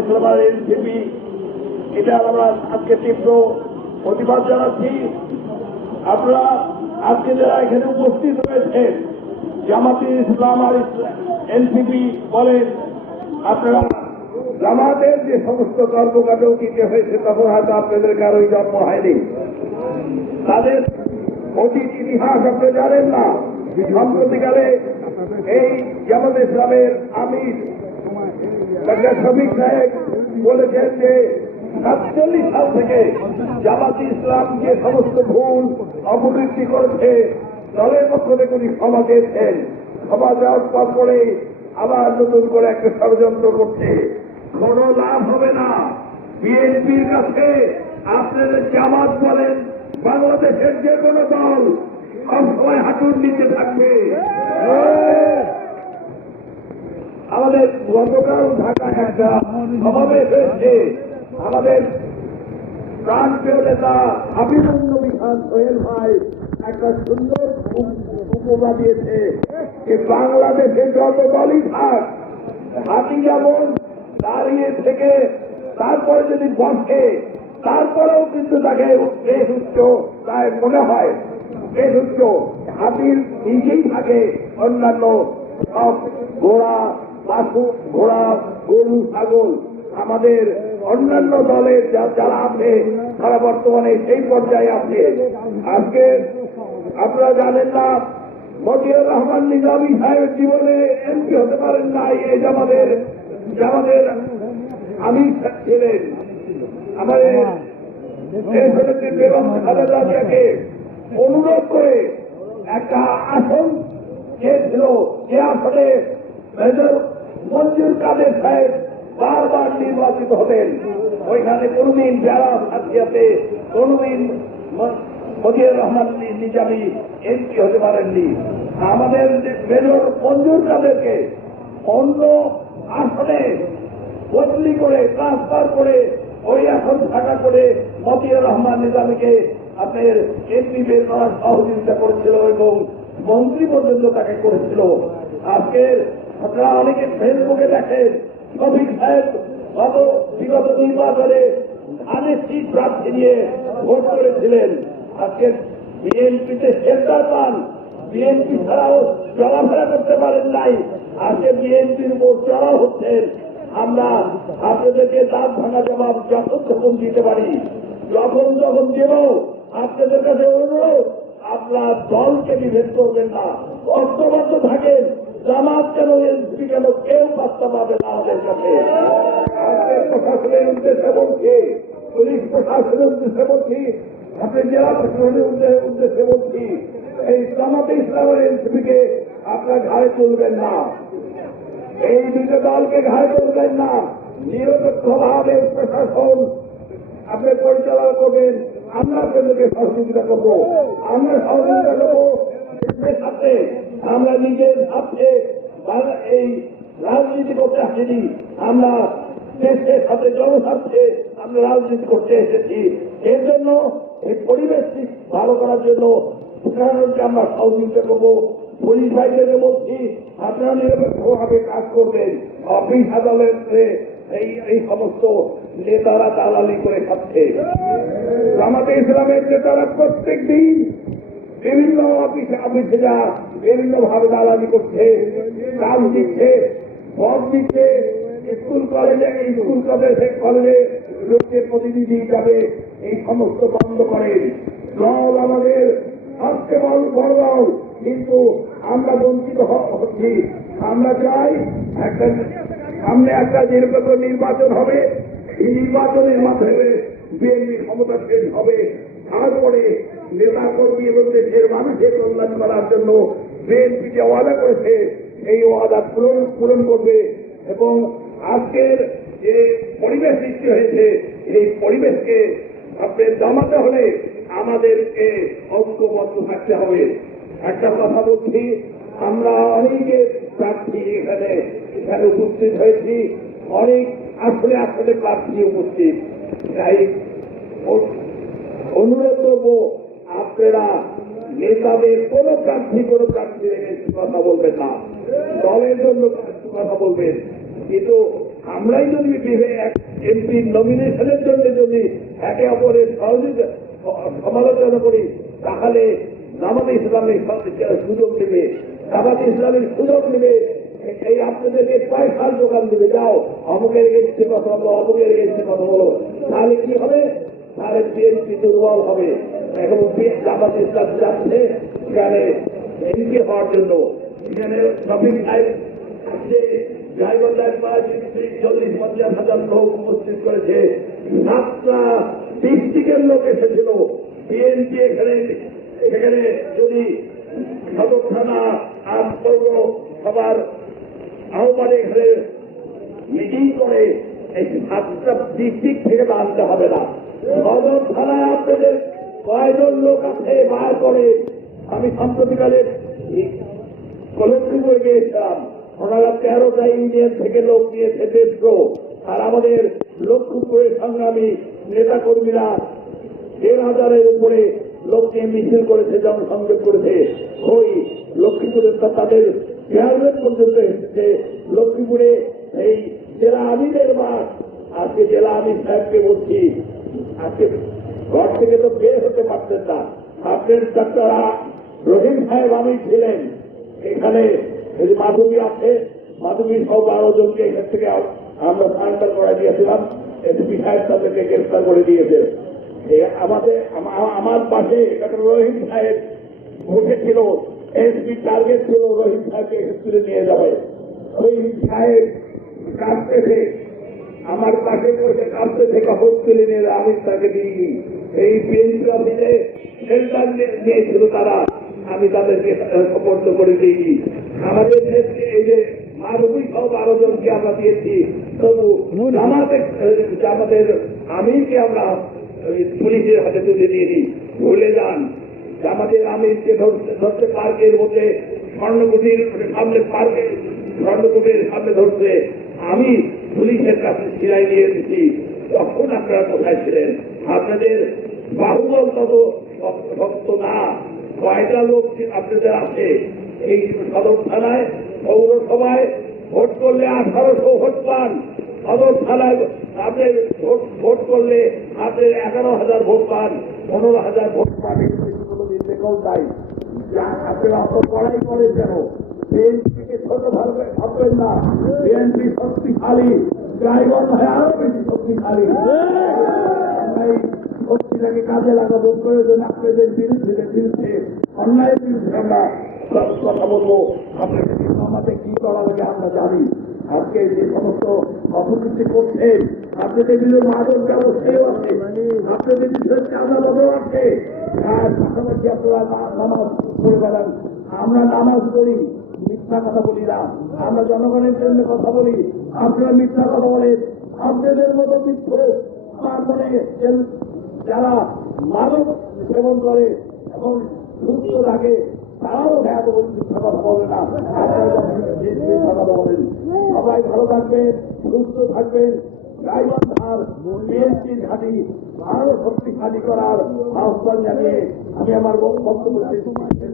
ইসলাম NCP এটা আমরা আজকে তীব্র প্রতিবাদ জানাচ্ছি। আপনারা আজকে যারা এখানে উপস্থিত রয়েছেন জামাতে ইসলাম আর এনসিপি বলেন, আপনারা জামাতের যে সমস্ত কর্মকাণ্ড দিতে হয়েছে তখন হয়তো আপনাদের কারোই জন্ম হয়নি, তাদের অতীত ইতিহাস আপনি জানেন না। সম্প্রতিকালে এই জামাত ইসলামের আমির ডক্টর শফিক সাহেব বলেছেন যে 47 সাল থেকে জামাত ইসলাম যে সমস্ত ভুল অপবৃত্তি করেছে দলের পক্ষ থেকে উনি ক্ষমা চেয়েছেন। ক্ষমা দেওয়ার পর করে আবার নতুন করে একটা ষড়যন্ত্র করছে। কোনো লাভ হবে না। বিএনপির কাছে আপনাদের জামাত বলেন বাংলাদেশের যে কোনো দল সবসময় হাঁটুর নিচে থাকবে। আমাদের গতকাল ঢাকায় একটা সমাবেশ হয়েছে। আমাদের প্রাণপ্রিয় নেতা হাবিবুর নবী খান সোহেল ভাই একটা সুন্দর উপমা দিয়েছে যে বাংলাদেশে যত দলই থাক, হাতি যেমন দাঁড়িয়ে থেকে তারপরে যদি বসে তারপরেও কিন্তু তাকে বেশ উচ্চ তাই মনে হয়, বেশ উচ্চ। হাতির নিজেই থাকে অন্যান্য সব ঘোড়া, পশু, ঘোড়া, গরু, ছাগল। আমাদের অন্যান্য দলের যারা আছে তারা বর্তমানে সেই পর্যায়ে আছে। আজকে আপনারা জানেন না মতিউর রহমান নিজামী সাহেবের জীবনে এমপি হতে পারেন নাই। এই জামাতের আমির ছিলেন। আমাদের বেগম খালেদা জিয়াকে অনুরোধ করে একটা আসন চেয়েছিল, যে আসনে মেজর মঞ্জুর কাদের সাহেব বারবার নির্বাচিত হতেন। ওইখানে কোনদিন যারা সাথিয়াতে কোনদিন মতিউর রহমান নিজামী এমপি হতে পারেননি। আমাদের মেজর মঞ্জুর কাদেরকে অন্য আসনে বদলি করে ট্রান্সফার করে ওই আসন থাকা করে মতিউর রহমান নিজামীকে আপনার এমপি বের করার সহযোগিতা করেছিল এবং মন্ত্রী পর্যন্ত তাকে করেছিল। আজকে আপনারা অনেকে ফেসবুকে দেখেন শফিক সাহেব বিগত নির্বাচনে ধানের সিট প্রার্থী নিয়ে ভোট করেছিলেন। আজকে বিএনপিতে সেন্টার পান, বিএনপি ছাড়াও চলাফেরা করতে পারেন নাই। আজকে বিএনপির উপর চড়াও হচ্ছেন। আমরা আপনাদেরকে দাঁত ভাঙা জবাব যখন দিতে পারি, যখন দেব আপনাদের কাছে অনুরোধ, আপনার দলকে বিভেদ করবেন না, ঐক্যবদ্ধ থাকেন। জামাত কেন এনসিপি কেন কেউ পাত্তা পাবে না আমাদের কাছে। প্রশাসনের উদ্দেশ্যে বলছি, পুলিশ প্রশাসনের উদ্দেশ্যে বলছি, আপনি জেলা প্রশাসনের উদ্দেশ্যে বলছি, এই জামাতে ইসলামের এনসিপিকে আপনার ঘাড়ে তুলবেন না, এই দুটো দলকে ঘাড়ে তুলবেন না। নিরপেক্ষভাবে প্রশাসন আপনি পরিচালনা করবেন, আমরা আপনাদেরকে সহযোগিতা করবো। আমরা সহযোগিতা করবো সাথে, আমরা নিজের স্বার্থে এই রাজনীতি করতে আসিনি, আমরা দেশের সাথে জনস্বার্থে আমরা রাজনীতি করতে এসেছি। এর জন্য এই পরিবেশ ভালো করার জন্য প্রশাসনকে আমরা সহযোগিতা করবো। পুলিশ ভাইদেরকে বলছি, আপনারা নিরপেক্ষভাবে কাজ করবেন। অফিস আদালতে এই সমস্ত নেতারা দালালি করে খাচ্ছে। জামাতে ইসলামের নেতারা প্রত্যেক দিন বিভিন্ন অফিসে যা বিভিন্ন ভাবে দালালি করছে, কাজ দিচ্ছে, ভোট দিচ্ছে। স্কুল কলেজে লোককে প্রতিনিধি যাবে, এই সমস্ত বন্ধ করেন। দল আমাদের আজকে বড় দল, কিন্তু আমরা বঞ্চিত হচ্ছি। আমরা চাই সামনে একটা নিরপেক্ষ নির্বাচন হবে, এই নির্বাচনের মাধ্যমে বিএনপি ক্ষমতাসীন হবে। তারপরে নেতা কর্মী এবং দেশের মানুষের কল্যাণ করার জন্য বিএনপি যে ওয়াদা করেছে এই ওয়াদা পূরণ করবে। এবং আজকের যে পরিবেশ সৃষ্টি হয়েছে, এই পরিবেশকে আপনি জমাতে হলে আমাদেরকে ঐক্যবদ্ধ থাকতে হবে। একটা কথা বলছি, আমরা অনেকে প্রার্থী এখানে উপস্থিত হয়েছি, অনেক আসলে প্রার্থী উপস্থিত। তাই অনুরোধ করবো, আপনারা নেতাদের কোন প্রার্থী কথা বলবেন না, দলের জন্য কথা বলবেন। কিন্তু আমরাই যদি এমপি নমিনেশনের জন্য যদি একে অপরের সমালোচনা করি তাহলে জামাতে ইসলামের সুযোগ নেবে, জামাতে ইসলামের সুযোগ নেবে এই আপনাদেরকে পয়সার যোগান দেবে, যাও অমুকের এগেছে কথা বলো, অমুকের এগেছে কথা বলো, তাহলে কি হবে? তাহলে বিএনপি দুর্বল হবে। এখন জামাতে ইসলাম যাচ্ছে সেখানে এমপি হওয়ার জন্য, সেখানে শফিক সাহেব যে গাইবান্ধায় 40-50 লোক উপস্থিত করেছে, 7টা ডিস্ট্রিক্টের লোক এসেছিল। বিএনপি এখানে যদি সদর থানা আর পৌর সবার আহ্বানে এখানে মিটিং করে এই 7টা ডিস্ট্রিক্ট থেকে আনতে হবে না। সদর থানায় আপনাদের কয়জন লোক আছে বার করে। আমি সাম্প্রতিকালে লক্ষ্মীপুরে গিয়েছিলাম, ওনারা 13টা ইউনিয়ন থেকে লোক নিয়েছে 150, আর আমাদের লক্ষ্মীপুরের সংগ্রামী নেতা কর্মীরা 1000-এর উপরে লোককে মিছিল করেছে, জনসংযোগ করেছে। ওই লক্ষ্মীপুরের তাদের চেয়ারম্যান পর্যন্ত এসেছে। লক্ষ্মীপুরে এই জেলা আমিরের মাঠ, আজকে জেলা আমির সাহেবকে বলছি, আজকে ঘর থেকে তো বের হতে পারতেন না। আপনার ডাক্তার রহিম সাহেব আমির ছিলেন, এখানে মাধবী আছে, মাধবী সব 12 জনকে এখান থেকে আমরা সারেন্ডার করে দিয়েছিলাম। এসপি সাহেব তাদেরকে গ্রেফতার করে দিয়েছে। আমার পাশে ডক্টর রহিম সাহেব বসেছিল, এসপি টার্গেট ছিল রহিম সাহেবকে তুলে নিয়ে যাবে। রহিম সাহেব কাঁদতেছে, আমার পাশে বসে কাঁদতে থেকে হোক তুলে নিয়ে আমি তাকে দিইনি। এই বিএনপি অফিসে সেন্টার নিয়েছিল তারা, আমি তাদেরকে সমর্থ করে দিইনি। আমাদের এই যে মাধবী সহ 12 জনকে আমরা দিয়েছি, তবু আমাদের আমিরকে আমরা পুলিশের হাতে তুলে দিয়েছি। ভুলে যান আমাদের আমিরকে ধরতে পার্কের মধ্যে স্বর্ণকুটির সামনে, পার্কের স্বর্ণকুটির সামনে ধরছে, আমি পুলিশের কাছে সিলাই নিয়ে এসেছি। তখন আপনারা কোথায় ছিলেন? আপনাদের বাহুবল তত শক্ত না। কয়টা লোক আপনাদের আছে এই সদর থানায়? পৌরসভায় ভোট করলে 1800 ভোট পান, সদর থানায় আপনার ভোট করলে আপনার 11,000 ভোট পান, 15,000 ভোট পান। কোনোদিন রেকর্ড নাই। আপনারা অত লড়াই করেন কেন? বিএনপিকে ছোট ভাববেন না, বিএনপি শক্তিশালী, গাইবান্ধায় আরো বেশি শক্তিশালী। শক্তিটাকে কাজে লাগাবো, প্রয়োজন আপনাদের বিরুদ্ধে অন্যায়ের বিরুদ্ধে আমরা কথা বলবো। আপনাদের আমাদের কি করা লাগে আমরা জানি। আজকে যে সমস্ত অপকৃতি করছেন, আপনাদের বিরুদ্ধে মাদক ব্যবস্থাও আছে, আপনাদের বিরুদ্ধে চাঁদাবাদও আছে, আর পাশাপাশি আপনারা নামাজ পড়ে বেড়ান। আমরা নামাজ পড়ি, মিথ্যা কথা বলি না, আমরা জনগণের জন্য কথা বলি। আপনারা মিথ্যা কথা বলেন। আপনাদের মতো মিথ্য আমার মনে যারা মাদক সেবন করে এবং সুস্থ থাকে তারাও মিথ্যা কথা বলে না। মিথ্যা কথা বলেন। সবাই ভালো থাকবেন, সুস্থ থাকবেন। গাইবান্ধার বিএনপির ঘাঁটি আরো শক্তিশালী করার আহ্বান জানিয়ে আমি আমার বক্তব্য শেষ করছি।